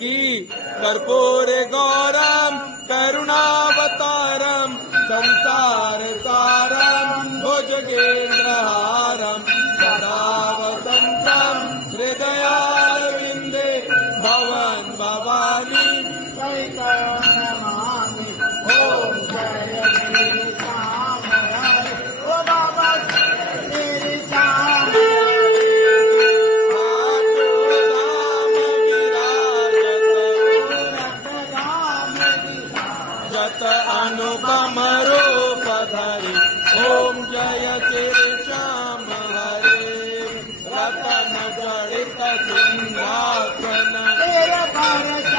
की कर्पूरे गौरम करुणावतारम संसार सारम भुजगेंद्रहारम सदा वसंतम हृदयारविंदे भवन भवानी नमामि। ओम जय श्री श्याम हरे। ओ बाबा श्री श्याम जत अनुपम रूप धरि ओम जय श्री श्याम हरे रतन जड़ित सिंहासन तेरे भरत